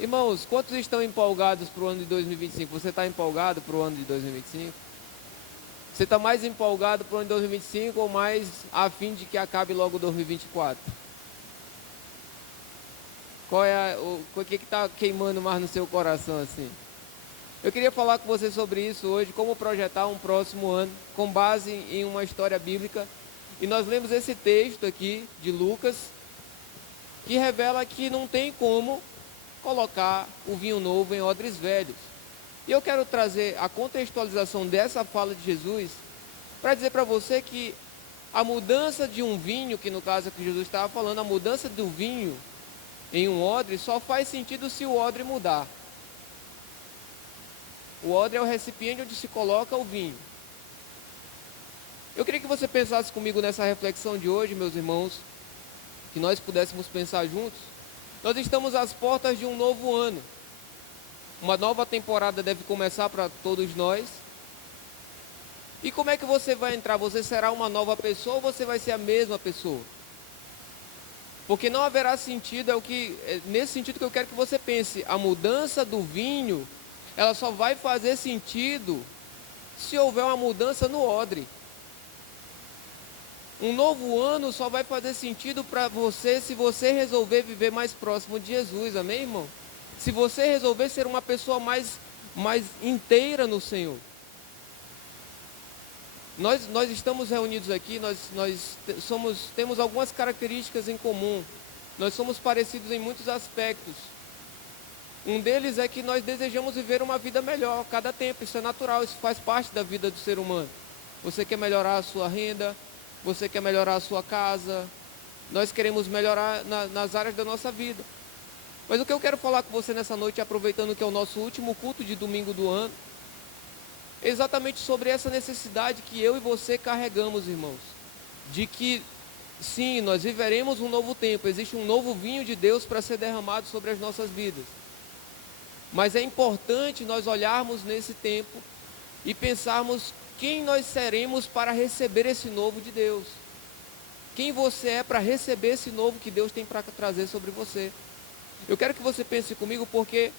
Irmãos, quantos estão empolgados para o ano de 2025? Você está empolgado para o ano de 2025? Você está mais empolgado para o ano de 2025 ou mais a fim de que acabe logo 2024? O que está queimando mais no seu coração assim? Eu queria falar com você sobre isso hoje, como projetar um próximo ano com base em uma história bíblica. E nós lemos esse texto aqui de Lucas, que revela que não tem como colocar o vinho novo em odres velhos. E eu quero trazer a contextualização dessa fala de Jesus para dizer para você que a mudança de um vinho, que no caso que Jesus estava falando, a mudança do vinho em um odre só faz sentido se o odre mudar. O odre é o recipiente onde se coloca o vinho. Eu queria que você pensasse comigo nessa reflexão de hoje, meus irmãos, que nós pudéssemos pensar juntos. Nós estamos às portas de um novo ano. Uma nova temporada deve começar para todos nós. E como é que você vai entrar? Você será uma nova pessoa ou você vai ser a mesma pessoa? Porque não haverá sentido, nesse sentido que eu quero que você pense. A mudança do vinho, ela só vai fazer sentido se houver uma mudança no odre. Um novo ano só vai fazer sentido para você se você resolver viver mais próximo de Jesus, amém, irmão? Se você resolver ser uma pessoa mais inteira no Senhor. Nós estamos reunidos aqui, temos algumas características em comum. Nós somos parecidos em muitos aspectos. Um deles é que nós desejamos viver uma vida melhor a cada tempo. Isso é natural, isso faz parte da vida do ser humano. Você quer melhorar a sua renda, você quer melhorar a sua casa. Nós queremos melhorar nas áreas da nossa vida. Mas o que eu quero falar com você nessa noite, aproveitando que é o nosso último culto de domingo do ano, é exatamente sobre essa necessidade que eu e você carregamos, irmãos. De que, sim, nós viveremos um novo tempo. Existe um novo vinho de Deus para ser derramado sobre as nossas vidas. Mas é importante nós olharmos nesse tempo e pensarmos quem nós seremos para receber esse novo de Deus. Quem você é para receber esse novo que Deus tem para trazer sobre você. Eu quero que você pense comigo porque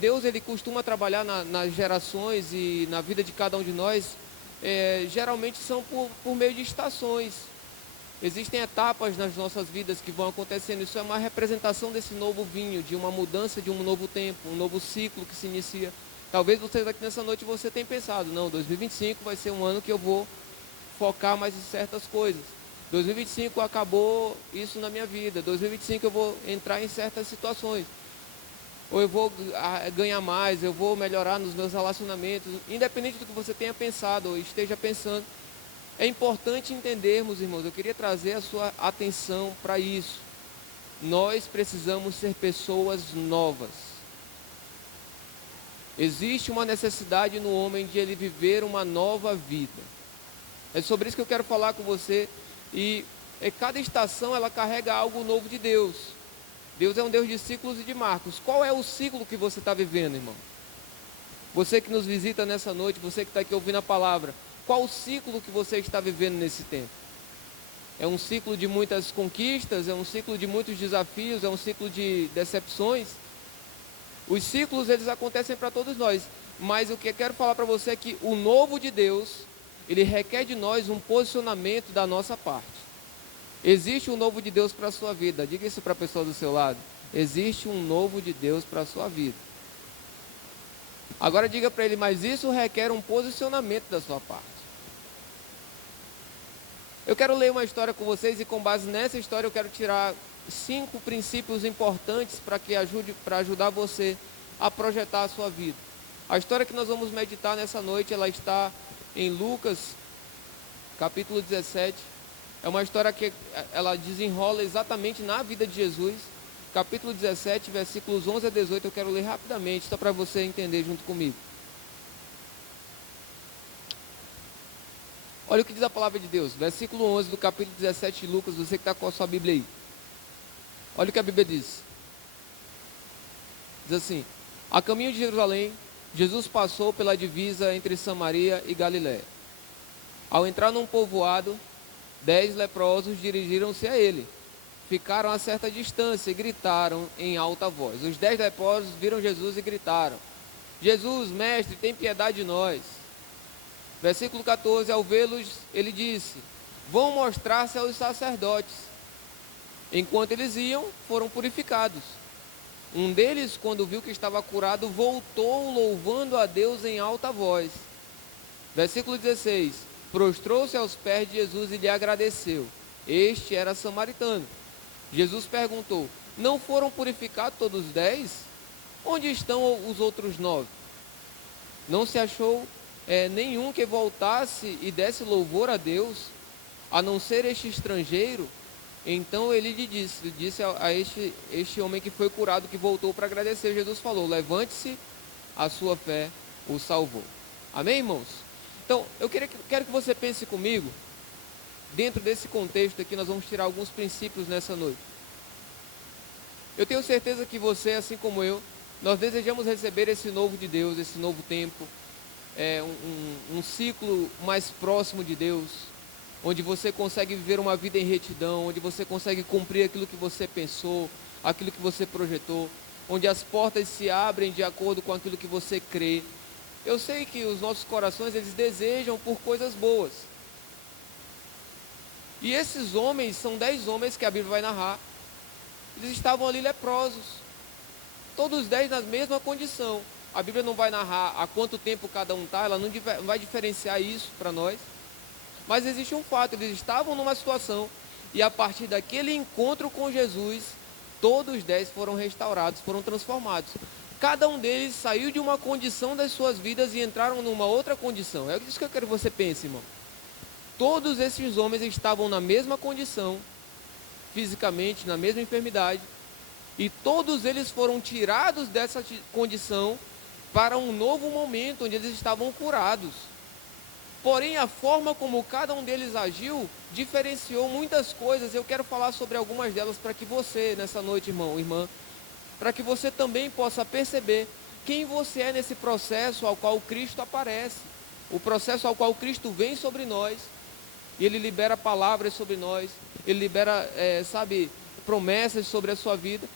Deus ele costuma trabalhar nas gerações e na vida de cada um de nós, geralmente são por meio de estações. Existem etapas nas nossas vidas que vão acontecendo. Isso é uma representação desse novo vinho, de uma mudança, de um novo tempo, um novo ciclo que se inicia. Talvez vocês aqui nessa noite você tenha pensado, não, 2025 vai ser um ano que eu vou focar mais em certas coisas. 2025 acabou isso na minha vida. 2025 eu vou entrar em certas situações. Ou eu vou ganhar mais, eu vou melhorar nos meus relacionamentos. Independente do que você tenha pensado ou esteja pensando, é importante entendermos, irmãos, eu queria trazer a sua atenção para isso. Nós precisamos ser pessoas novas. Existe uma necessidade no homem de ele viver uma nova vida. É sobre isso que eu quero falar com você. E cada estação ela carrega algo novo de Deus. Deus é um Deus de ciclos e de marcos. Qual é o ciclo que você está vivendo, irmão? Você que nos visita nessa noite, você que está aqui ouvindo a palavra, qual o ciclo que você está vivendo nesse tempo? É um ciclo de muitas conquistas? É um ciclo de muitos desafios? É um ciclo de decepções? Os ciclos eles acontecem para todos nós. Mas o que eu quero falar para você é que o novo de Deus, ele requer de nós um posicionamento da nossa parte. Existe um novo de Deus para a sua vida. Diga isso para a pessoa do seu lado. Existe um novo de Deus para a sua vida. Agora diga para ele, mas isso requer um posicionamento da sua parte. Eu quero ler uma história com vocês e com base nessa história eu quero tirar 5 princípios importantes para ajudar você a projetar a sua vida. A história que nós vamos meditar nessa noite, ela está em Lucas, capítulo 17. É uma história que ela desenrola exatamente na vida de Jesus. Capítulo 17, versículos 11 a 18, eu quero ler rapidamente, só para você entender junto comigo. Olha o que diz a palavra de Deus, versículo 11 do capítulo 17 de Lucas, você que está com a sua Bíblia aí. Olha o que a Bíblia diz. Diz assim: a caminho de Jerusalém, Jesus passou pela divisa entre Samaria e Galiléia. Ao entrar num povoado, 10 leprosos dirigiram-se a ele. ficaram a certa distância e gritaram em alta voz. Os 10 leprosos viram Jesus e gritaram: Jesus, mestre, tem piedade de nós. Versículo 14, ao vê-los, ele disse: vão mostrar-se aos sacerdotes. Enquanto eles iam, foram purificados. Um deles, quando viu que estava curado, voltou louvando a Deus em alta voz. Versículo 16, prostrou-se aos pés de Jesus e lhe agradeceu. Este era samaritano. Jesus perguntou: não foram purificados todos os 10? Onde estão os outros 9? Não se achou nenhum que voltasse e desse louvor a Deus, a não ser este estrangeiro. Então ele lhe disse a este homem que foi curado, que voltou para agradecer. Jesus falou: levante-se, a sua fé o salvou. Amém, irmãos? Então, eu quero que você pense comigo, dentro desse contexto aqui, nós vamos tirar alguns princípios nessa noite. Eu tenho certeza que você, assim como eu, nós desejamos receber esse novo de Deus, esse novo tempo, um ciclo mais próximo de Deus, onde você consegue viver uma vida em retidão, onde você consegue cumprir aquilo que você pensou, aquilo que você projetou, onde as portas se abrem de acordo com aquilo que você crê. Eu sei que os nossos corações, eles desejam por coisas boas. E esses homens, são 10 homens que a Bíblia vai narrar, eles estavam ali leprosos, todos os 10 na mesma condição. A Bíblia não vai narrar há quanto tempo cada um está, ela não vai diferenciar isso para nós. Mas existe um fato, eles estavam numa situação, e a partir daquele encontro com Jesus, todos os 10 foram restaurados, foram transformados. Cada um deles saiu de uma condição das suas vidas e entraram numa outra condição. É isso que eu quero que você pense, irmão. Todos esses homens estavam na mesma condição, fisicamente, na mesma enfermidade, e todos eles foram tirados dessa condição para um novo momento, onde eles estavam curados. Porém, a forma como cada um deles agiu diferenciou muitas coisas. Eu quero falar sobre algumas delas para que você, nessa noite, irmão, irmã, para que você também possa perceber quem você é nesse processo ao qual Cristo aparece, o processo ao qual Cristo vem sobre nós, e Ele libera palavras sobre nós, Ele libera, promessas sobre a sua vida.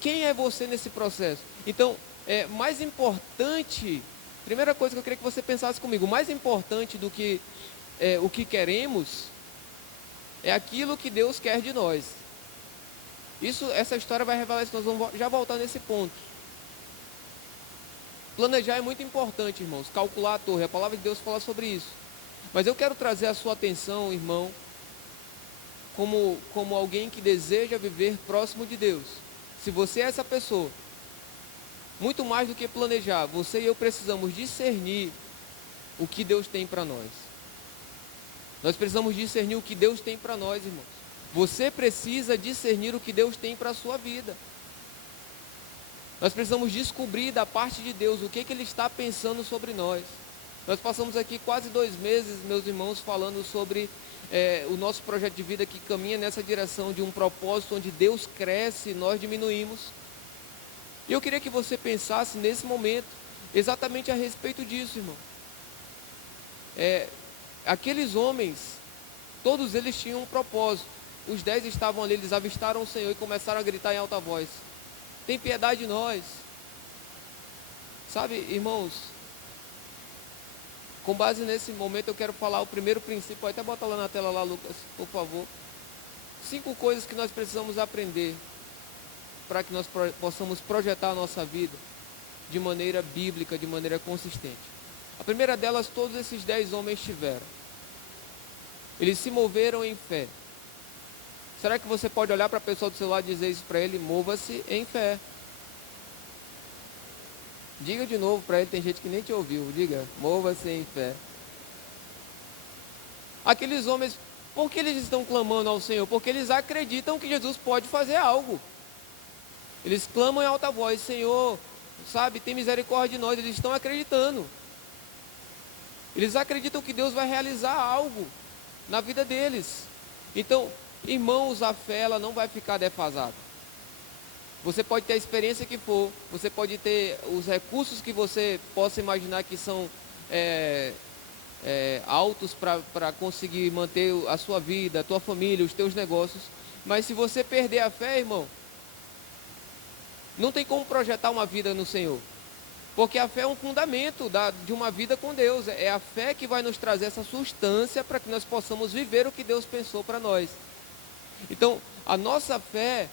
Quem é você nesse processo? Então, mais importante... Primeira coisa que eu queria que você pensasse comigo, mais importante do que o que queremos, é aquilo que Deus quer de nós. Essa história vai revelar isso, nós vamos já voltar nesse ponto. Planejar é muito importante, irmãos, calcular a torre, a palavra de Deus fala sobre isso. Mas eu quero trazer a sua atenção, irmão, como alguém que deseja viver próximo de Deus. Se você é essa pessoa, muito mais do que planejar, você e eu precisamos discernir o que Deus tem para nós. Nós precisamos discernir o que Deus tem para nós, irmãos. Você precisa discernir o que Deus tem para a sua vida. Nós precisamos descobrir da parte de Deus o que Ele está pensando sobre nós. Nós passamos aqui quase 2 meses, meus irmãos, falando sobre o nosso projeto de vida que caminha nessa direção de um propósito onde Deus cresce e nós diminuímos. E eu queria que você pensasse nesse momento exatamente a respeito disso, irmão. Aqueles homens, todos eles tinham um propósito. Os 10 estavam ali, eles avistaram o Senhor e começaram a gritar em alta voz: tem piedade de nós. Sabe, irmãos, com base nesse momento eu quero falar o primeiro princípio. Pode até botar lá na tela, lá, Lucas, por favor. 5 coisas que nós precisamos aprender para que nós possamos projetar a nossa vida de maneira bíblica, de maneira consistente. A primeira delas, todos esses 10 homens tiveram. Eles se moveram em fé. Será que você pode olhar para a pessoa do seu lado e dizer isso para ele? Mova-se em fé. Diga de novo para ele, tem gente que nem te ouviu. Diga, mova-se em fé. Aqueles homens, por que eles estão clamando ao Senhor? Porque eles acreditam que Jesus pode fazer algo. Eles clamam em alta voz: Senhor, tem misericórdia de nós. Eles estão acreditando. Eles acreditam que Deus vai realizar algo na vida deles. Então, irmãos, a fé, ela não vai ficar defasada. Você pode ter a experiência que for, você pode ter os recursos que você possa imaginar que são altos para conseguir manter a sua vida, a tua família, os teus negócios. Mas se você perder a fé, irmão, não tem como projetar uma vida no Senhor. Porque a fé é um fundamento de uma vida com Deus. É a fé que vai nos trazer essa substância para que nós possamos viver o que Deus pensou para nós. Então, a nossa fé,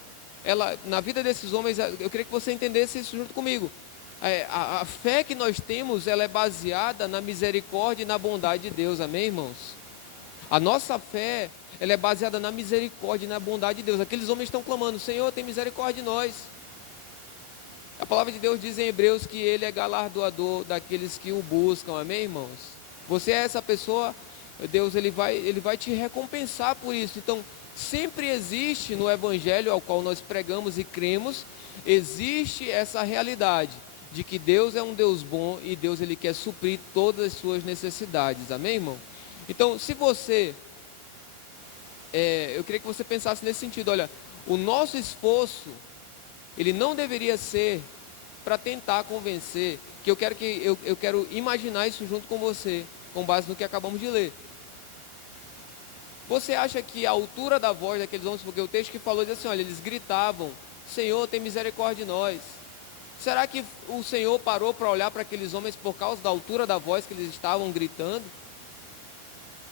ela, na vida desses homens, eu queria que você entendesse isso junto comigo. A fé que nós temos, ela é baseada na misericórdia e na bondade de Deus. Amém, irmãos? A nossa fé, ela é baseada na misericórdia e na bondade de Deus. Aqueles homens estão clamando: Senhor, tem misericórdia de nós. A palavra de Deus diz em Hebreus que Ele é galardoador daqueles que o buscam. Amém, irmãos? Você é essa pessoa, Deus ele vai te recompensar por isso. Então, sempre existe no Evangelho ao qual nós pregamos e cremos, existe essa realidade de que Deus é um Deus bom e Deus ele quer suprir todas as suas necessidades. Amém, irmão? Então, se você... eu queria que você pensasse nesse sentido. Olha, o nosso esforço, ele não deveria ser para tentar convencer, que eu quero imaginar isso junto com você, com base no que acabamos de ler. Você acha que a altura da voz daqueles homens, porque o texto que falou diz assim, olha, eles gritavam: Senhor, tem misericórdia de nós. Será que o Senhor parou para olhar para aqueles homens por causa da altura da voz que eles estavam gritando?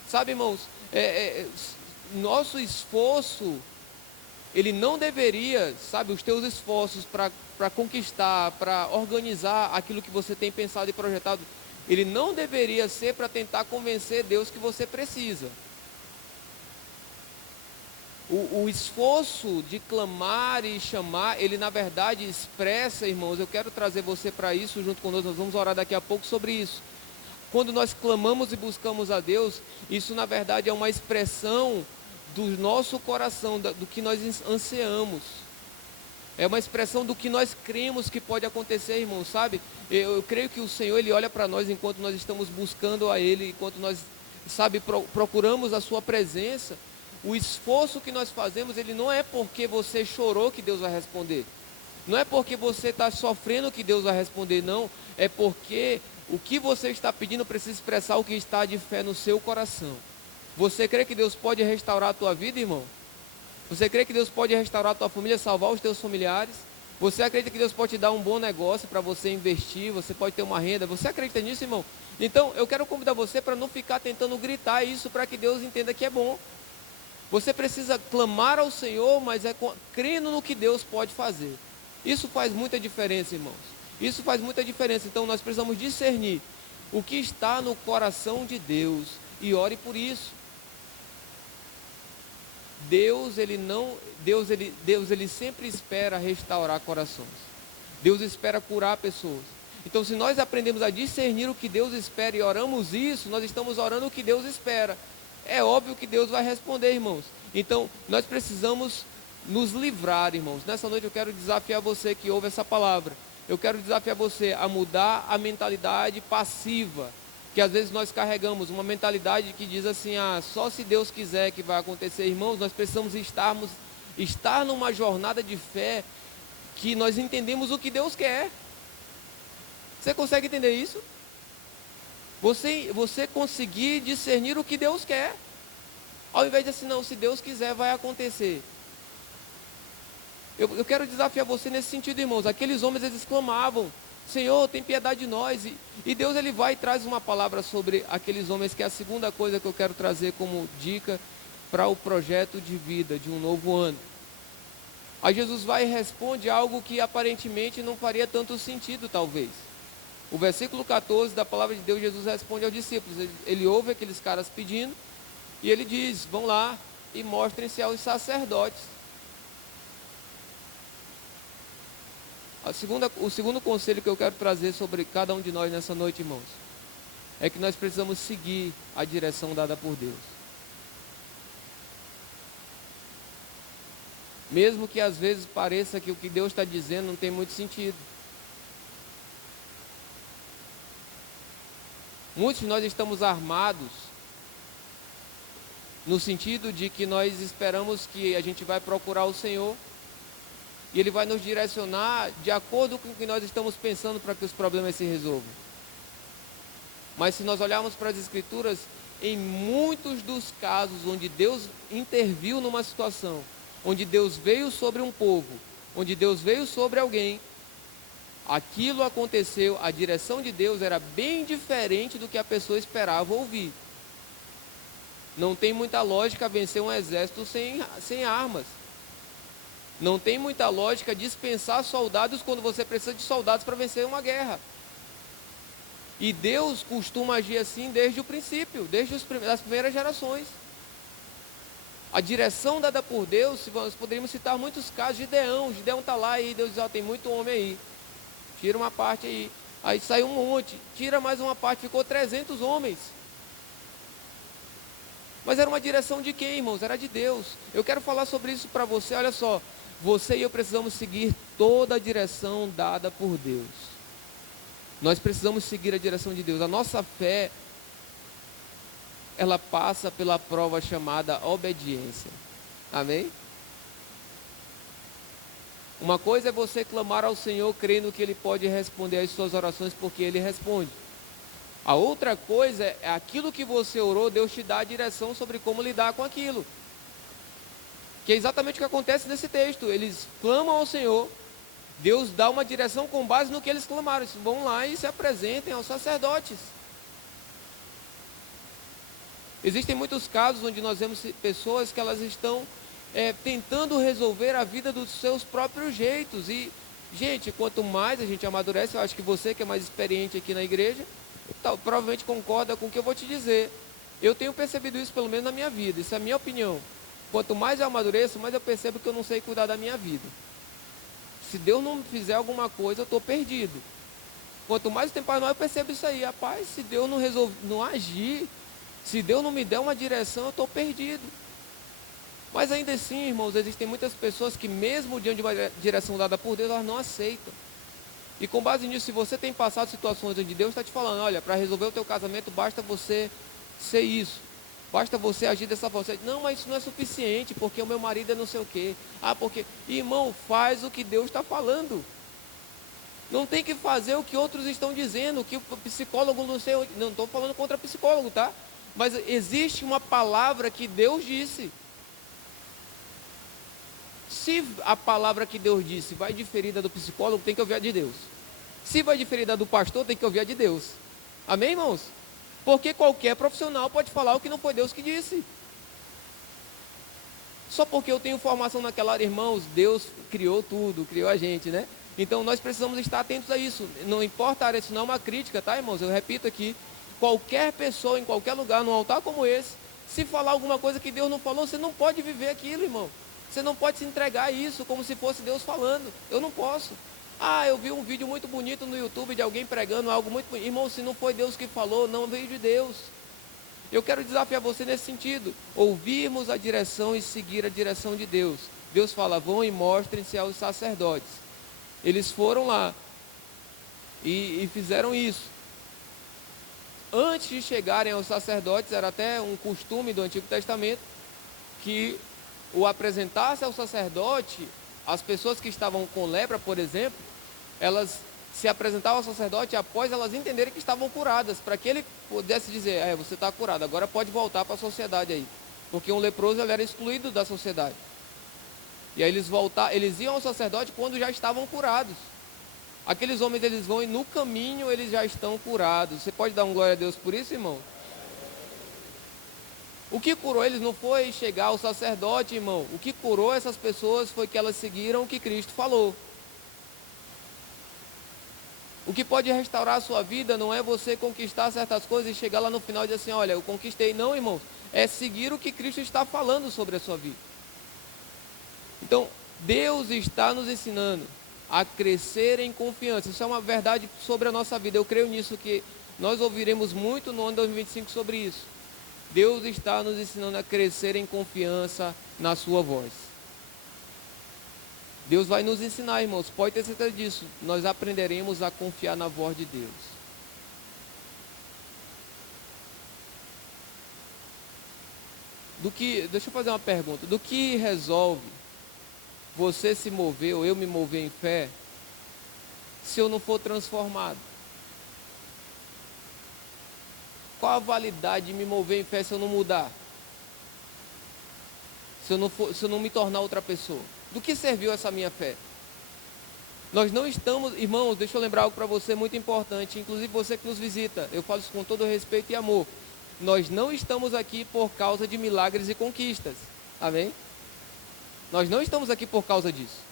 Sabe, irmãos, nosso esforço, ele não deveria, sabe, os teus esforços para conquistar, para organizar aquilo que você tem pensado e projetado, ele não deveria ser para tentar convencer Deus que você precisa. O esforço de clamar e chamar, ele na verdade expressa, irmãos, eu quero trazer você para isso junto conosco, nós vamos orar daqui a pouco sobre isso. Quando nós clamamos e buscamos a Deus, isso na verdade é uma expressão do nosso coração, do que nós ansiamos. É uma expressão do que nós cremos que pode acontecer, irmãos, sabe? Eu creio que o Senhor, Ele olha para nós enquanto nós estamos buscando a Ele, enquanto nós, sabe, procuramos a Sua presença. O esforço que nós fazemos, ele não é porque você chorou que Deus vai responder. Não é porque você está sofrendo que Deus vai responder, não. É porque o que você está pedindo precisa expressar o que está de fé no seu coração. Você crê que Deus pode restaurar a tua vida, irmão? Você crê que Deus pode restaurar a tua família, salvar os teus familiares? Você acredita que Deus pode te dar um bom negócio para você investir? Você pode ter uma renda? Você acredita nisso, irmão? Então, eu quero convidar você para não ficar tentando gritar isso para que Deus entenda que é bom. Você precisa clamar ao Senhor, mas crendo no que Deus pode fazer. Isso faz muita diferença, irmãos. Isso faz muita diferença. Então nós precisamos discernir o que está no coração de Deus e ore por isso. Deus ele sempre espera restaurar corações. Deus espera curar pessoas. Então, se nós aprendemos a discernir o que Deus espera e oramos isso, nós estamos orando o que Deus espera. É óbvio que Deus vai responder, irmãos. Então, nós precisamos nos livrar, irmãos. Nessa noite eu quero desafiar você que ouve essa palavra. Eu quero desafiar você a mudar a mentalidade passiva, que às vezes nós carregamos, uma mentalidade que diz assim, só se Deus quiser que vai acontecer. Irmãos, nós precisamos estar numa jornada de fé, que nós entendemos o que Deus quer. Você consegue entender isso? Você conseguir discernir o que Deus quer, ao invés de assim, não, se Deus quiser vai acontecer. Eu quero desafiar você nesse sentido, irmãos. Aqueles homens, eles clamavam: Senhor, tem piedade de nós. E Deus, ele vai e traz uma palavra sobre aqueles homens, que é a segunda coisa que eu quero trazer como dica para o projeto de vida de um novo ano. Aí Jesus vai e responde algo que aparentemente não faria tanto sentido, talvez. O versículo 14 da palavra de Deus, Jesus responde aos discípulos. Ele ouve aqueles caras pedindo e ele diz: vão lá e mostrem-se aos sacerdotes. O segundo conselho que eu quero trazer sobre cada um de nós nessa noite, irmãos, é que nós precisamos seguir a direção dada por Deus. Mesmo que às vezes pareça que o que Deus está dizendo não tem muito sentido. Muitos de nós estamos armados no sentido de que nós esperamos que a gente vai procurar o Senhor e Ele vai nos direcionar de acordo com o que nós estamos pensando para que os problemas se resolvam. Mas se nós olharmos para as Escrituras, em muitos dos casos onde Deus interviu numa situação, onde Deus veio sobre um povo, onde Deus veio sobre alguém, aquilo aconteceu, a direção de Deus era bem diferente do que a pessoa esperava ouvir. Não tem muita lógica vencer um exército sem armas. Não tem muita lógica dispensar soldados quando você precisa de soldados para vencer uma guerra. E Deus costuma agir assim desde o princípio, desde as primeiras gerações. A direção dada por Deus, nós poderíamos citar muitos casos. Gideão está lá e Deus diz, tem muito homem aí, tira uma parte aí. Aí saiu um monte, tira mais uma parte, ficou 300 homens. Mas era uma direção de quem, irmãos? Era de Deus. Eu quero falar sobre isso para você. Olha só, você e eu precisamos seguir toda a direção dada por Deus. Nós precisamos seguir a direção de Deus. A nossa fé, ela passa pela prova chamada obediência. Amém? Uma coisa é você clamar ao Senhor crendo que Ele pode responder às suas orações, porque Ele responde. A outra coisa é aquilo que você orou, Deus te dá a direção sobre como lidar com aquilo. Que é exatamente o que acontece nesse texto. Eles clamam ao Senhor, Deus dá uma direção com base no que eles clamaram. Eles vão lá e se apresentem aos sacerdotes. Existem muitos casos onde nós vemos pessoas que elas estão tentando resolver a vida dos seus próprios jeitos. E, gente, quanto mais a gente amadurece, eu acho que você que é mais experiente aqui na igreja, provavelmente concorda com o que eu vou te dizer. Eu tenho percebido isso pelo menos na minha vida, isso é a minha opinião. Quanto mais eu amadureço, mais eu percebo que eu não sei cuidar da minha vida. Se Deus não fizer alguma coisa, eu estou perdido. Quanto mais o tempo vai, eu percebo isso aí. Rapaz, se Deus não agir, se Deus não me der uma direção, eu estou perdido. Mas ainda assim, irmãos, existem muitas pessoas que mesmo diante de uma direção dada por Deus, elas não aceitam. E com base nisso, se você tem passado situações onde Deus está te falando, olha, para resolver o teu casamento, basta você ser isso. Basta você agir dessa forma. Você diz, não, mas isso não é suficiente, porque o meu marido é não sei o quê. Porque... Irmão, faz o que Deus está falando. Não tem que fazer o que outros estão dizendo, o que o psicólogo não sei... Não estou falando contra psicólogo, tá? Mas existe uma palavra que Deus disse. Se a palavra que Deus disse vai diferir da do psicólogo, tem que ouvir a de Deus. Se vai diferir da do pastor, tem que ouvir a de Deus. Amém, irmãos? Porque qualquer profissional pode falar o que não foi Deus que disse. Só porque eu tenho formação naquela área, irmãos, Deus criou tudo, criou a gente, né? Então nós precisamos estar atentos a isso. Não importa a área, isso não é uma crítica, tá, irmãos? Eu repito aqui, qualquer pessoa, em qualquer lugar, num altar como esse, se falar alguma coisa que Deus não falou, você não pode viver aquilo, irmão. Você não pode se entregar a isso como se fosse Deus falando. Eu não posso. Eu vi um vídeo muito bonito no YouTube de alguém pregando algo muito bonito. Irmão, se não foi Deus que falou, não veio de Deus. Eu quero desafiar você nesse sentido. Ouvirmos a direção e seguir a direção de Deus. Deus fala, vão e mostrem-se aos sacerdotes. Eles foram lá e fizeram isso. Antes de chegarem aos sacerdotes, era até um costume do Antigo Testamento, que o apresentasse ao sacerdote, as pessoas que estavam com lepra, por exemplo, elas se apresentavam ao sacerdote após elas entenderem que estavam curadas, para que ele pudesse dizer, você está curado, agora pode voltar para a sociedade aí. Porque um leproso ele era excluído da sociedade. E aí eles iam ao sacerdote quando já estavam curados. Aqueles homens eles vão e no caminho eles já estão curados. Você pode dar um glória a Deus por isso, irmão? O que curou eles não foi chegar ao sacerdote, irmão. O que curou essas pessoas foi que elas seguiram o que Cristo falou. O que pode restaurar a sua vida não é você conquistar certas coisas e chegar lá no final e dizer assim, olha, eu conquistei. Não, irmão. É seguir o que Cristo está falando sobre a sua vida. Então, Deus está nos ensinando a crescer em confiança. Isso é uma verdade sobre a nossa vida. Eu creio nisso, que nós ouviremos muito no ano 2025 sobre isso. Deus está nos ensinando a crescer em confiança na sua voz. Deus vai nos ensinar, irmãos, pode ter certeza disso. Nós aprenderemos a confiar na voz de Deus. Deixa eu fazer uma pergunta. Do que resolve você se mover ou eu me mover em fé se eu não for transformado? Qual a validade de me mover em fé se eu não mudar? se eu não me tornar outra pessoa? Do que serviu essa minha fé? Nós não estamos, irmãos, deixa eu lembrar algo para você muito importante, inclusive você que nos visita, eu falo isso com todo respeito e amor. Nós não estamos aqui por causa de milagres e conquistas, amém? Nós não estamos aqui por causa disso.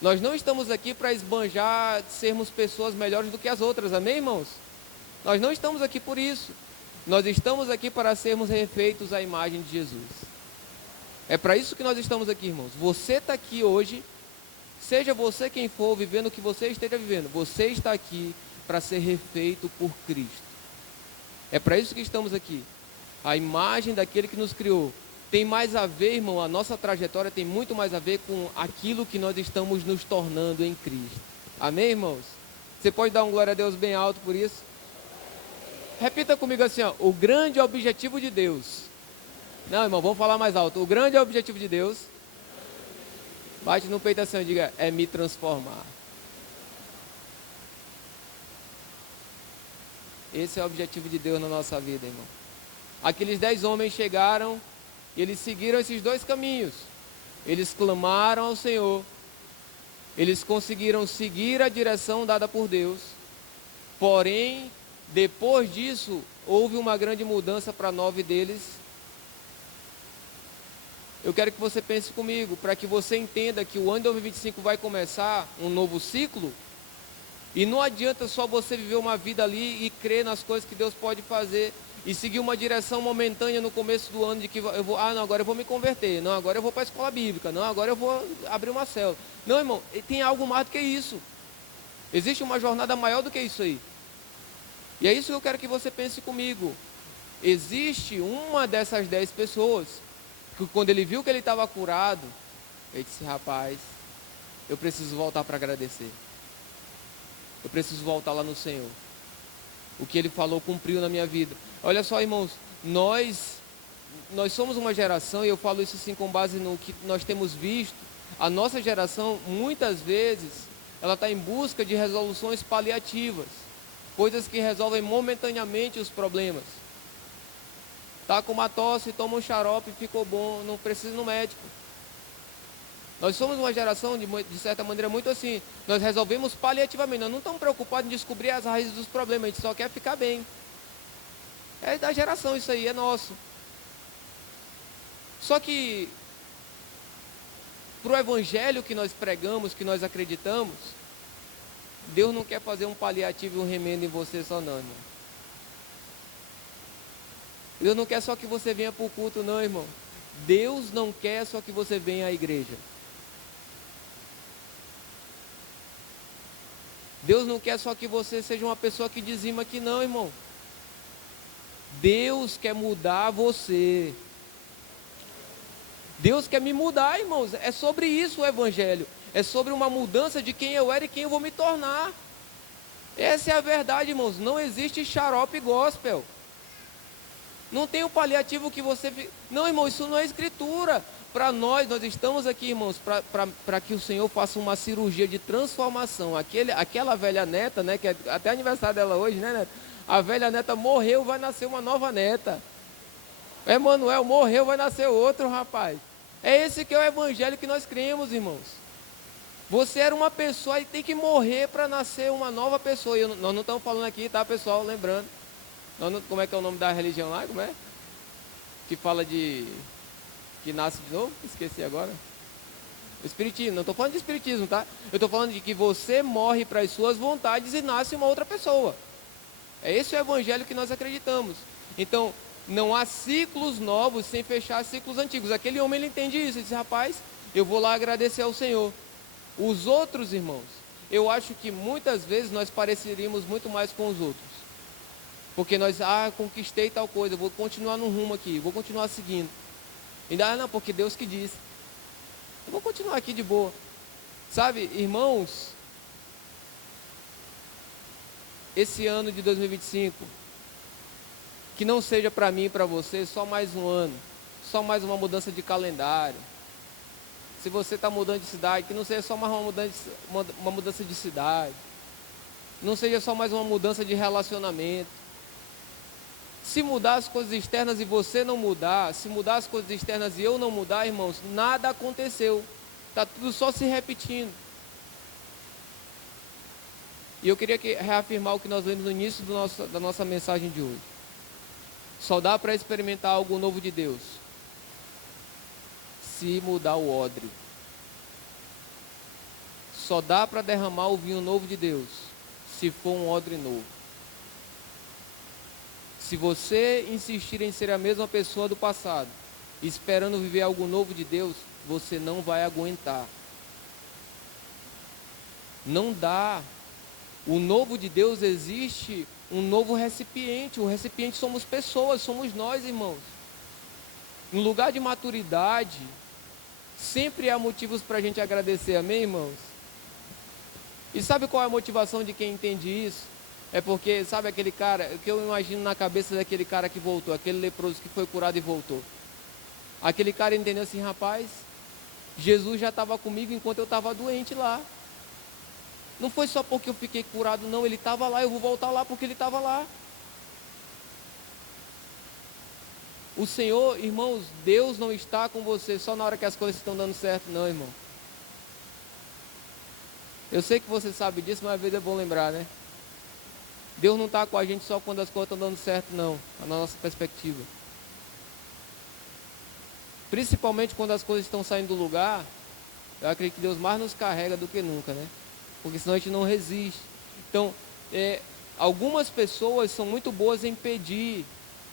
Nós não estamos aqui para esbanjar, sermos pessoas melhores do que as outras, amém, irmãos? Nós não estamos aqui por isso. Nós estamos aqui para sermos refeitos à imagem de Jesus. É para isso que nós estamos aqui, irmãos. Você está aqui hoje, seja você quem for, vivendo o que você esteja vivendo, você está aqui para ser refeito por Cristo. É para isso que estamos aqui. A imagem daquele que nos criou tem mais a ver, irmão, a nossa trajetória tem muito mais a ver com aquilo que nós estamos nos tornando em Cristo. Amém, irmãos? Você pode dar um glória a Deus bem alto por isso? Repita comigo assim, ó, o grande objetivo de Deus. Não, irmão, vamos falar mais alto. O grande objetivo de Deus, bate no peito assim, diga, é me transformar. Esse é o objetivo de Deus na nossa vida, irmão. Aqueles 10 homens chegaram, e eles seguiram esses dois caminhos. Eles clamaram ao Senhor. Eles conseguiram seguir a direção dada por Deus. Porém, depois disso, houve uma grande mudança para 9 deles. Eu quero que você pense comigo, para que você entenda que o ano de 2025 vai começar um novo ciclo. E não adianta só você viver uma vida ali e crer nas coisas que Deus pode fazer e seguir uma direção momentânea no começo do ano de que eu vou, não, agora eu vou me converter, não, agora eu vou para a escola bíblica, não, agora eu vou abrir uma célula. Não, irmão, tem algo mais do que isso. Existe uma jornada maior do que isso aí. E é isso que eu quero que você pense comigo. Existe uma dessas 10 pessoas que quando ele viu que ele estava curado, ele disse, rapaz, eu preciso voltar para agradecer. Eu preciso voltar lá no Senhor. O que Ele falou cumpriu na minha vida. Olha só, irmãos, nós somos uma geração, e eu falo isso assim com base no que nós temos visto. A nossa geração, muitas vezes, ela está em busca de resoluções paliativas. Coisas que resolvem momentaneamente os problemas. Está com uma tosse, toma um xarope, ficou bom, não precisa ir no médico. Nós somos uma geração, de certa maneira, muito assim. Nós resolvemos paliativamente. Nós não estamos preocupados em descobrir as raízes dos problemas. A gente só quer ficar bem. É da geração isso aí, é nosso. Só que, para o evangelho que nós pregamos, que nós acreditamos, Deus não quer fazer um paliativo e um remendo em você só não, irmão. Deus não quer só que você venha para o culto, não, irmão. Deus não quer só que você venha à igreja. Deus não quer só que você seja uma pessoa que dizima aqui, não, irmão. Deus quer mudar você. Deus quer me mudar, irmãos. É sobre isso o evangelho. É sobre uma mudança de quem eu era e quem eu vou me tornar. Essa é a verdade, irmãos. Não existe xarope gospel. Não tem o paliativo que você... Não, irmão, isso não é escritura. Para nós estamos aqui, irmãos, para que o Senhor faça uma cirurgia de transformação. Aquela velha neta, né, que é até aniversário dela hoje, né, neta? A velha neta morreu, vai nascer uma nova neta. Emanuel morreu, vai nascer outro, rapaz. É esse que é o evangelho que nós cremos, irmãos. Você era uma pessoa e tem que morrer para nascer uma nova pessoa. E nós não estamos falando aqui, tá, pessoal? Lembrando. Como é que é o nome da religião lá? Como é? Que fala de... que nasce de novo? Esqueci agora. Espiritismo. Não estou falando de espiritismo, tá? Eu estou falando de que você morre para as suas vontades e nasce uma outra pessoa. É esse o evangelho que nós acreditamos. Então, não há ciclos novos sem fechar ciclos antigos. Aquele homem, ele entende isso. Ele diz, rapaz, eu vou lá agradecer ao Senhor. Os outros, irmãos, eu acho que muitas vezes nós pareceríamos muito mais com os outros. Porque nós, conquistei tal coisa, vou continuar no rumo aqui, vou continuar seguindo. Ainda, não, porque Deus que disse. Eu vou continuar aqui de boa. Sabe, irmãos, esse ano de 2025, que não seja para mim e para você só mais um ano, só mais uma mudança de calendário. Se você está mudando de cidade, que não seja só mais uma mudança de cidade. Não seja só mais uma mudança de relacionamento. Se mudar as coisas externas e você não mudar, se mudar as coisas externas e eu não mudar, irmãos, nada aconteceu. Está tudo só se repetindo. E eu queria reafirmar o que nós lemos no início da nossa mensagem de hoje. Só dá para experimentar algo novo de Deus se mudar o odre. Só dá para derramar o vinho novo de Deus se for um odre novo. Se você insistir em ser a mesma pessoa do passado, esperando viver algo novo de Deus, você não vai aguentar. Não dá. O novo de Deus existe um novo recipiente. O recipiente somos pessoas, somos nós, irmãos. No lugar de maturidade, sempre há motivos para a gente agradecer, amém, irmãos? E sabe qual é a motivação de quem entende isso? É porque, sabe aquele cara, o que eu imagino na cabeça daquele cara que voltou, aquele leproso que foi curado e voltou. Aquele cara entendeu assim, rapaz, Jesus já estava comigo enquanto eu estava doente lá. Não foi só porque eu fiquei curado, não, ele estava lá, eu vou voltar lá porque ele estava lá. O Senhor, irmãos, Deus não está com você só na hora que as coisas estão dando certo, não, irmão. Eu sei que você sabe disso, mas às vezes é bom lembrar, né? Deus não está com a gente só quando as coisas estão dando certo, não, na nossa perspectiva. Principalmente quando as coisas estão saindo do lugar, eu acredito que Deus mais nos carrega do que nunca, né? Porque senão a gente não resiste. Então, algumas pessoas são muito boas em pedir,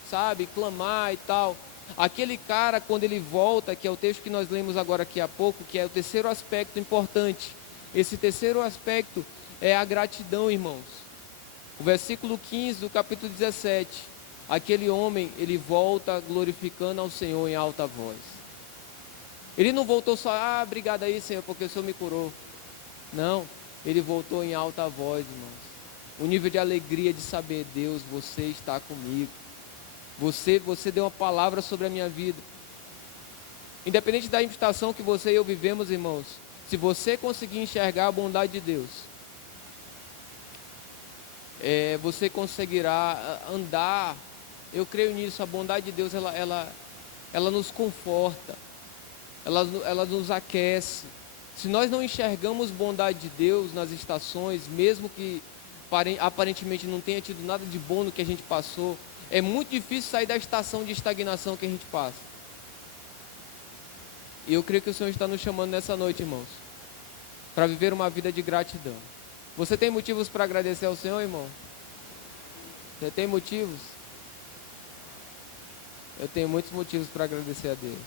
sabe, clamar e tal. Aquele cara, quando ele volta, que é o texto que nós lemos agora aqui há pouco, que é o terceiro aspecto importante. Esse terceiro aspecto é a gratidão, irmãos. O versículo 15 do capítulo 17. Aquele homem, ele volta glorificando ao Senhor em alta voz. Ele não voltou só, obrigado aí, Senhor, porque o Senhor me curou. Não, ele voltou em alta voz, irmãos. O nível de alegria de saber, Deus, você está comigo. Você deu uma palavra sobre a minha vida. Independente da limitação que você e eu vivemos, irmãos, se você conseguir enxergar a bondade de Deus, você conseguirá andar. Eu creio nisso, a bondade de Deus, ela nos conforta, ela nos aquece. Se nós não enxergamos bondade de Deus nas estações, mesmo que aparentemente não tenha tido nada de bom no que a gente passou, é muito difícil sair da estação de estagnação que a gente passa. E eu creio que o Senhor está nos chamando nessa noite, irmãos, para viver uma vida de gratidão. Você tem motivos para agradecer ao Senhor, irmão? Você tem motivos? Eu tenho muitos motivos para agradecer a Deus.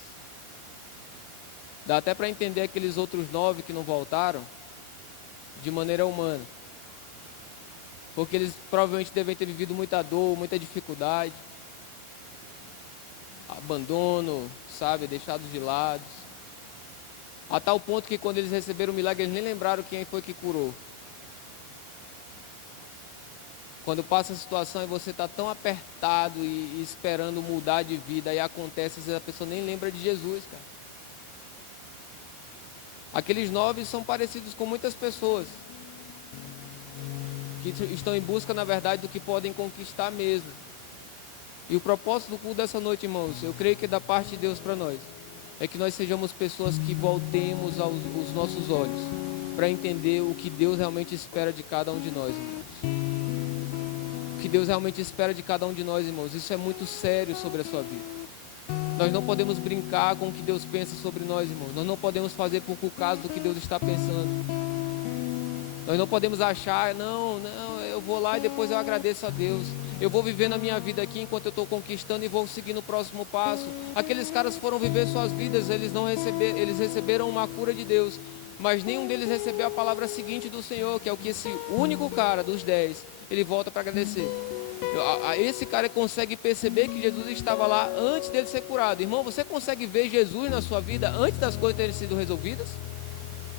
Dá até para entender aqueles outros 9 que não voltaram de maneira humana. Porque eles provavelmente devem ter vivido muita dor, muita dificuldade. Abandono, sabe, deixados de lado. A tal ponto que quando eles receberam o milagre, eles nem lembraram quem foi que curou. Quando passa a situação e você está tão apertado e esperando mudar de vida, aí acontece, às vezes a pessoa nem lembra de Jesus, cara. Aqueles 9 são parecidos com muitas pessoas que estão em busca, na verdade, do que podem conquistar mesmo. E o propósito do culto dessa noite, irmãos, eu creio que é da parte de Deus para nós, é que nós sejamos pessoas que voltemos os nossos olhos para entender o que Deus realmente espera de cada um de nós, irmãos. O que Deus realmente espera de cada um de nós, irmãos. Isso é muito sério sobre a sua vida. Nós não podemos brincar com o que Deus pensa sobre nós, irmãos. Nós não podemos fazer pouco caso do que Deus está pensando. Nós não podemos achar, não, eu vou lá e depois eu agradeço a Deus. Eu vou vivendo a minha vida aqui enquanto eu estou conquistando e vou seguir no próximo passo. Aqueles caras foram viver suas vidas, eles receberam uma cura de Deus, mas nenhum deles recebeu a palavra seguinte do Senhor, que é o que esse único cara dos 10, ele volta para agradecer. Esse cara consegue perceber que Jesus estava lá antes dele ser curado. Irmão, você consegue ver Jesus na sua vida antes das coisas terem sido resolvidas?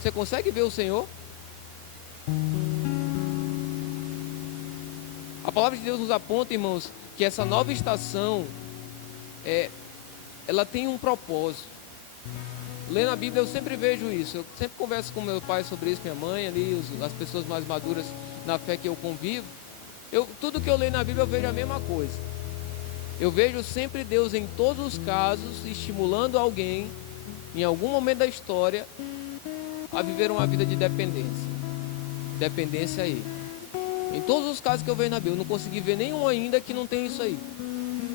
Você consegue ver o Senhor? A palavra de Deus nos aponta, irmãos, que essa nova estação, ela tem um propósito. Lendo a Bíblia eu sempre vejo isso. Eu sempre converso com meu pai sobre isso, minha mãe ali, as pessoas mais maduras na fé que eu convivo. Tudo que eu leio na Bíblia eu vejo a mesma coisa. Eu vejo sempre Deus em todos os casos estimulando alguém, em algum momento da história, a viver uma vida de dependência. Dependência aí. Em todos os casos que eu vejo na Bíblia, eu não consegui ver nenhum ainda que não tem isso aí.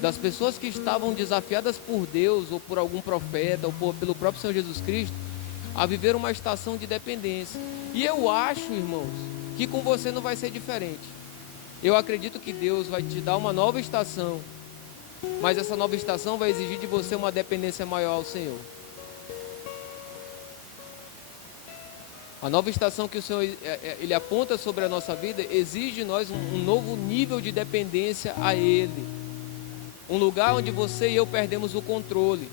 Das pessoas que estavam desafiadas por Deus, ou por algum profeta, ou pelo próprio Senhor Jesus Cristo, a viver uma estação de dependência. E eu acho, irmãos, que com você não vai ser diferente. Eu acredito que Deus vai te dar uma nova estação, mas essa nova estação vai exigir de você uma dependência maior ao Senhor. A nova estação que o Senhor ele aponta sobre a nossa vida exige de nós um novo nível de dependência a Ele. Um lugar onde você e eu perdemos o controle.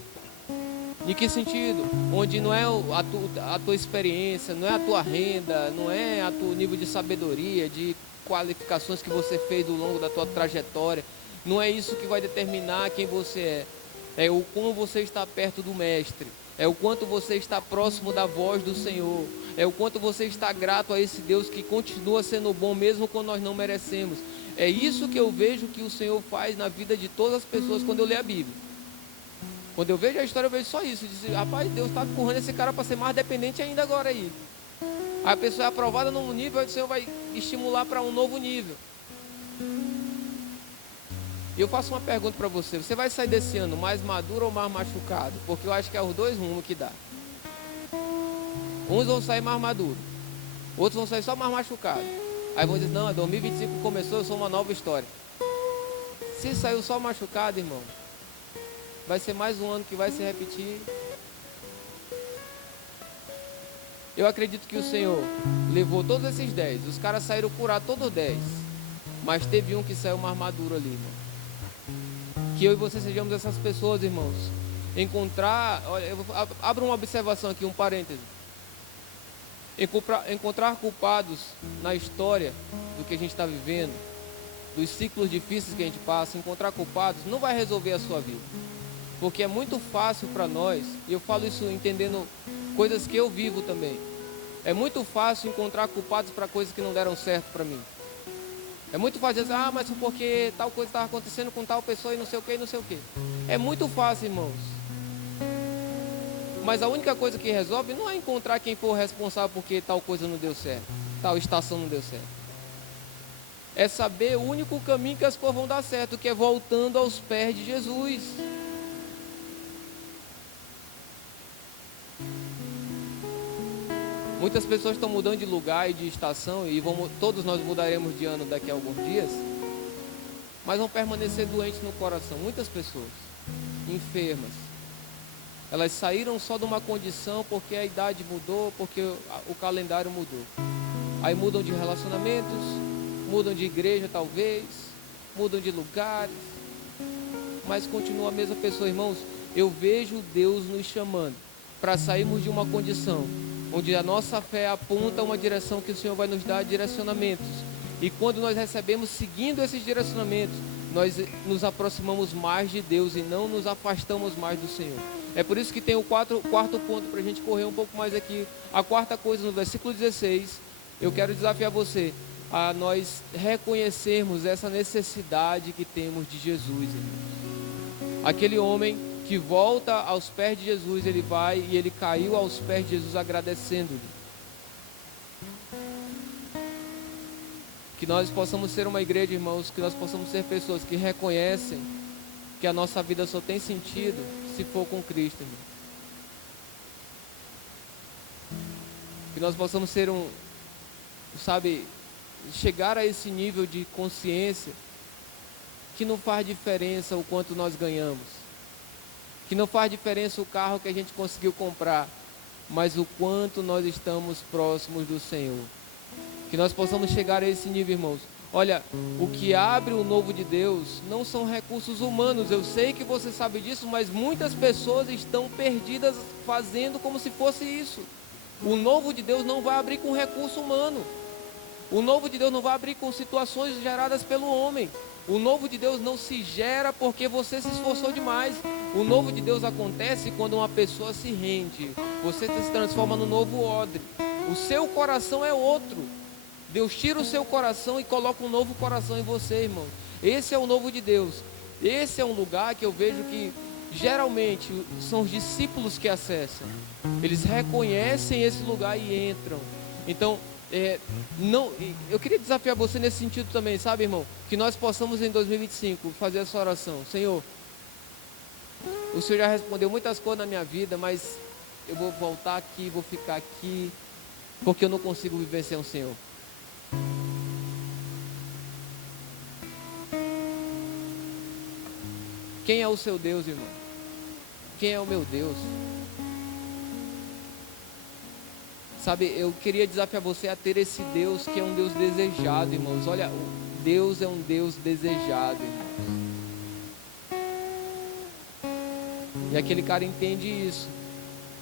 Em que sentido? Onde não é a tua experiência, não é a tua renda, não é o teu nível de sabedoria, de qualificações que você fez ao longo da tua trajetória. Não é isso que vai determinar quem você é. É o como você está perto do Mestre. É o quanto você está próximo da voz do Senhor. É o quanto você está grato a esse Deus que continua sendo bom mesmo quando nós não merecemos. É isso que eu vejo que o Senhor faz na vida de todas as pessoas quando eu leio a Bíblia. Quando eu vejo a história, eu vejo só isso. Eu disse, rapaz, Deus está empurrando esse cara para ser mais dependente ainda agora aí. Aí a pessoa é aprovada num nível, aí o Senhor vai estimular para um novo nível. E eu faço uma pergunta para você. Você vai sair desse ano mais maduro ou mais machucado? Porque eu acho que é os dois rumos que dá. Uns vão sair mais maduros, outros vão sair só mais machucados. Aí vão dizer, não, 2025 começou, eu sou uma nova história. Se saiu só machucado, irmão, vai ser mais um ano que vai se repetir. Eu acredito que o Senhor levou todos esses 10. Os caras saíram curados todos 10. Mas teve um que saiu mais maduro ali, irmão. Que eu e você sejamos essas pessoas, irmãos. Olha, abra uma observação aqui, um parêntese. Encontrar culpados na história do que a gente está vivendo, dos ciclos difíceis que a gente passa, encontrar culpados não vai resolver a sua vida. Porque é muito fácil para nós, e eu falo isso entendendo coisas que eu vivo também. É muito fácil encontrar culpados para coisas que não deram certo para mim. É muito fácil dizer, mas porque tal coisa estava acontecendo com tal pessoa e não sei o que, não sei o que. É muito fácil, irmãos. Mas a única coisa que resolve não é encontrar quem for responsável porque tal coisa não deu certo, tal estação não deu certo. É saber o único caminho que as coisas vão dar certo, que é voltando aos pés de Jesus. Muitas pessoas estão mudando de lugar e de estação, e todos nós mudaremos de ano daqui a alguns dias, mas vão permanecer doentes no coração. Muitas pessoas, enfermas, elas saíram só de uma condição porque a idade mudou, porque o calendário mudou. Aí mudam de relacionamentos, mudam de igreja talvez, mudam de lugares, mas continua a mesma pessoa, irmãos. Eu vejo Deus nos chamando para sairmos de uma condição onde a nossa fé aponta uma direção que o Senhor vai nos dar direcionamentos. E quando nós recebemos seguindo esses direcionamentos, nós nos aproximamos mais de Deus e não nos afastamos mais do Senhor. É por isso que tem o quarto ponto para a gente correr um pouco mais aqui. A quarta coisa, no versículo 16, eu quero desafiar você a nós reconhecermos essa necessidade que temos de Jesus, irmãos. Aquele homem que volta aos pés de Jesus, ele vai e ele caiu aos pés de Jesus agradecendo-lhe. Que nós possamos ser uma igreja, irmãos, que nós possamos ser pessoas que reconhecem que a nossa vida só tem sentido se for com Cristo, irmão. Que nós possamos ser chegar a esse nível de consciência que não faz diferença o quanto nós ganhamos. Que não faz diferença o carro que a gente conseguiu comprar, mas o quanto nós estamos próximos do Senhor. Que nós possamos chegar a esse nível, irmãos. Olha, o que abre o novo de Deus não são recursos humanos. Eu sei que você sabe disso, mas muitas pessoas estão perdidas fazendo como se fosse isso. O novo de Deus não vai abrir com recurso humano. O novo de Deus não vai abrir com situações geradas pelo homem. O novo de Deus não se gera porque você se esforçou demais. O novo de Deus acontece quando uma pessoa se rende. Você se transforma no novo odre. O seu coração é outro. Deus tira o seu coração e coloca um novo coração em você, irmão. Esse é o novo de Deus. Esse é um lugar que eu vejo que geralmente são os discípulos que acessam. Eles reconhecem esse lugar e entram. Então, não, eu queria desafiar você nesse sentido também, sabe, irmão? Que nós possamos em 2025 fazer essa oração. Senhor, o Senhor já respondeu muitas coisas na minha vida, mas eu vou voltar aqui, vou ficar aqui, porque eu não consigo viver sem o Senhor. Quem é o seu Deus, irmão? Quem é o meu Deus? Sabe, eu queria desafiar você a ter esse Deus que é um Deus desejado, irmãos. Olha, Deus é um Deus desejado, irmãos. E aquele cara entende isso.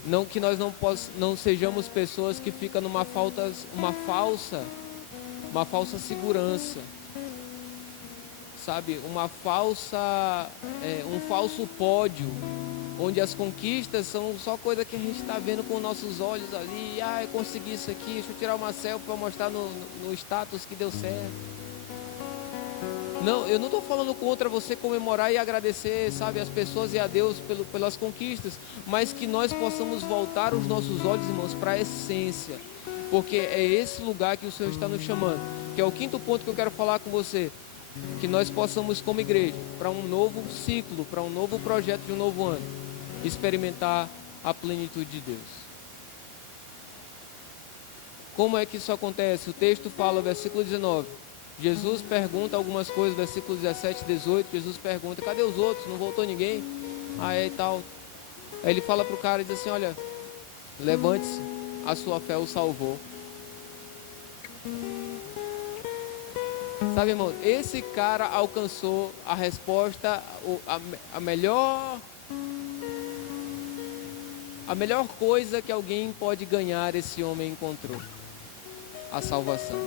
Não que nós não sejamos pessoas que ficam numa falsa segurança. Sabe, um falso pódio, onde as conquistas são só coisa que a gente está vendo com nossos olhos ali. Eu consegui isso aqui, deixa eu tirar uma selfie para mostrar no status que deu certo. Não, eu não estou falando contra você comemorar e agradecer, sabe, as pessoas e a Deus pelas conquistas, mas que nós possamos voltar os nossos olhos, irmãos, para a essência, porque é esse lugar que o Senhor está nos chamando, que é o quinto ponto que eu quero falar com você. Que nós possamos, como igreja, para um novo ciclo, para um novo projeto de um novo ano, experimentar a plenitude de Deus. Como é que isso acontece? O texto fala, versículo 19, Jesus pergunta algumas coisas, versículo 17 e 18, Jesus pergunta, cadê os outros? Não voltou ninguém? E tal. Aí ele fala para o cara e diz assim, olha, levante-se, a sua fé o salvou. Sabe, irmão, esse cara alcançou a resposta, a melhor coisa que alguém pode ganhar, esse homem encontrou: a salvação.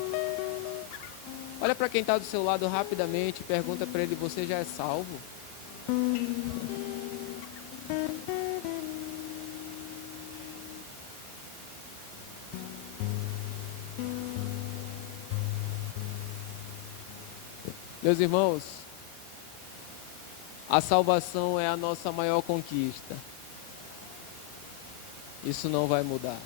Olha para quem está do seu lado rapidamente e pergunta para ele, você já é salvo? Meus irmãos, a salvação é a nossa maior conquista. Isso não vai mudar.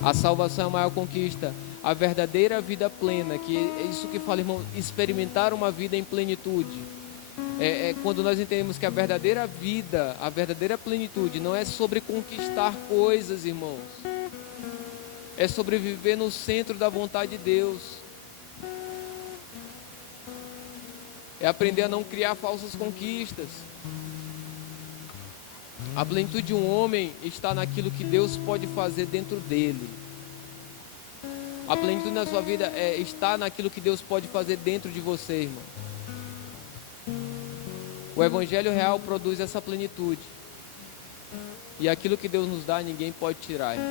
A salvação é a maior conquista. A verdadeira vida plena, que é isso que fala, irmão, experimentar uma vida em plenitude. É quando nós entendemos que a verdadeira vida, a verdadeira plenitude não é sobre conquistar coisas, irmãos. É sobre viver no centro da vontade de Deus. É aprender a não criar falsas conquistas. A plenitude de um homem está naquilo que Deus pode fazer dentro dele. A plenitude na sua vida está naquilo que Deus pode fazer dentro de você, irmão. O Evangelho real produz essa plenitude. E aquilo que Deus nos dá, ninguém pode tirar, irmão.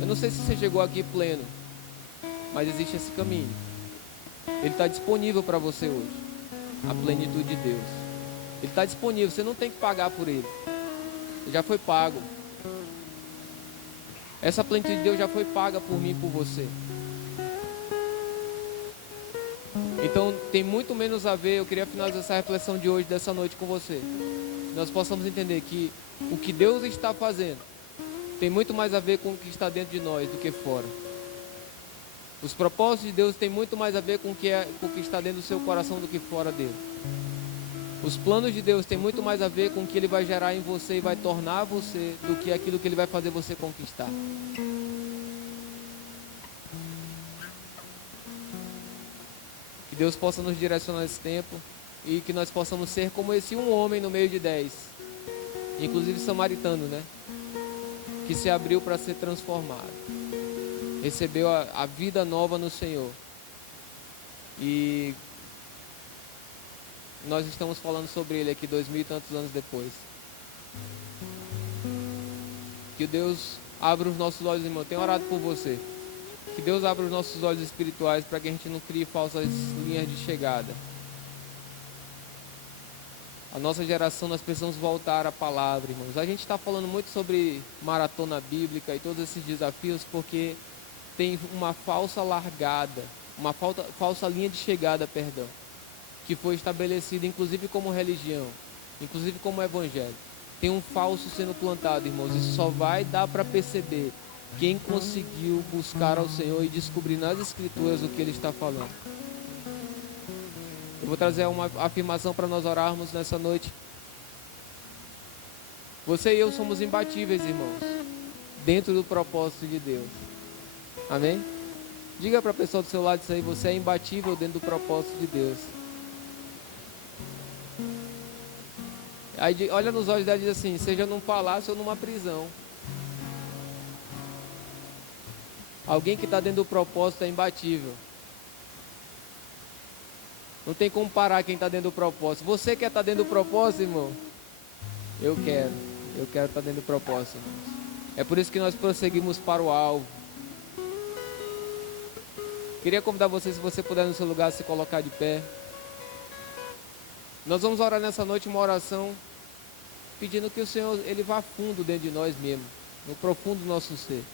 Eu não sei se você chegou aqui pleno, mas existe esse caminho. Ele está disponível para você hoje. A plenitude de Deus. Ele está disponível, você não tem que pagar por ele. Ele já foi pago. Essa plenitude de Deus já foi paga por mim e por você. Então tem muito menos a ver, eu queria finalizar essa reflexão de hoje, dessa noite com você. Nós possamos entender que o que Deus está fazendo tem muito mais a ver com o que está dentro de nós do que fora. Os propósitos de Deus têm muito mais a ver com o que está dentro do seu coração do que fora dele. Os planos de Deus têm muito mais a ver com o que Ele vai gerar em você e vai tornar você do que aquilo que Ele vai fazer você conquistar. Que Deus possa nos direcionar nesse tempo e que nós possamos ser como esse um homem no meio de 10, inclusive samaritano, né? Que se abriu para ser transformado. Recebeu a vida nova no Senhor. E nós estamos falando sobre ele aqui 2000 e tantos anos depois. Que Deus abra os nossos olhos, irmão. Eu tenho orado por você. Que Deus abra os nossos olhos espirituais para que a gente não crie falsas linhas de chegada. A nossa geração, nós precisamos voltar à palavra, irmãos. A gente está falando muito sobre maratona bíblica e todos esses desafios porque tem uma falsa largada, uma falsa linha de chegada, perdão. que foi estabelecida, inclusive como religião, inclusive como evangelho. Tem um falso sendo plantado, irmãos. Isso só vai dar para perceber quem conseguiu buscar ao Senhor e descobrir nas Escrituras o que Ele está falando. Eu vou trazer uma afirmação para nós orarmos nessa noite. Você e eu somos imbatíveis, irmãos, dentro do propósito de Deus. Amém? Diga para a pessoa do seu lado isso aí, você é imbatível dentro do propósito de Deus. Aí olha nos olhos dela e diz assim, seja num palácio ou numa prisão. Alguém que está dentro do propósito é imbatível. Não tem como parar quem está dentro do propósito. Você quer estar dentro do propósito, irmão? Eu quero estar dentro do propósito, irmãos. É por isso que nós prosseguimos para o alvo. Queria convidar você, se você puder no seu lugar, se colocar de pé. Nós vamos orar nessa noite uma oração pedindo que o Senhor, Ele vá fundo dentro de nós mesmos, no profundo do nosso ser.